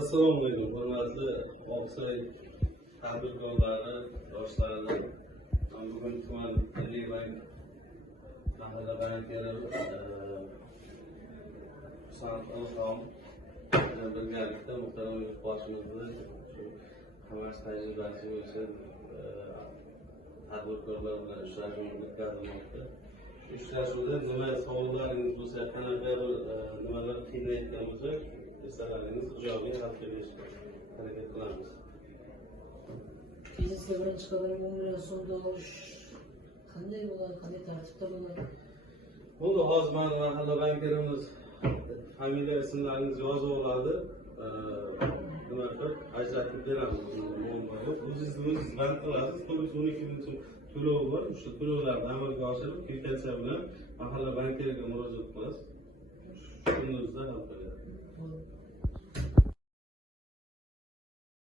Assalomu alaykum, hurmatli Oqsoy tadbirkorlari, yoshlarni. Bugun tuman Milliy bank mahalla bankiri Husan Ilhom birgalikda muhtaram boshimizni shu xabar tajribasi bo'yicha tadbirkorlar bilan uchrashuv o'tkazilmoqda. Shu uchrashuvda nima savollaringiz bo'lsa, qanaqa bir nimalar qiynayotgan bo'lsa, desalaringiz ijobiy hal qilishga harakat qilamiz. Biznesga birinchi qadam 10 million so'mda olish qanday bo'ladi, qanday tartibda bo'ladi? Bo'ldi, hozir mana mahalla bankirimiz familiya ismlaringiz yozib oladi. Nima qilib ajratib beramiz. O'zingiz band qilasiz. 12 ming so'm to'lov bor. O'sha to'lovlarni amalga oshirib, kvitansiya bilan mahalla bankiriga murojaat qilasiz. Shuni o'zida hal qiladi.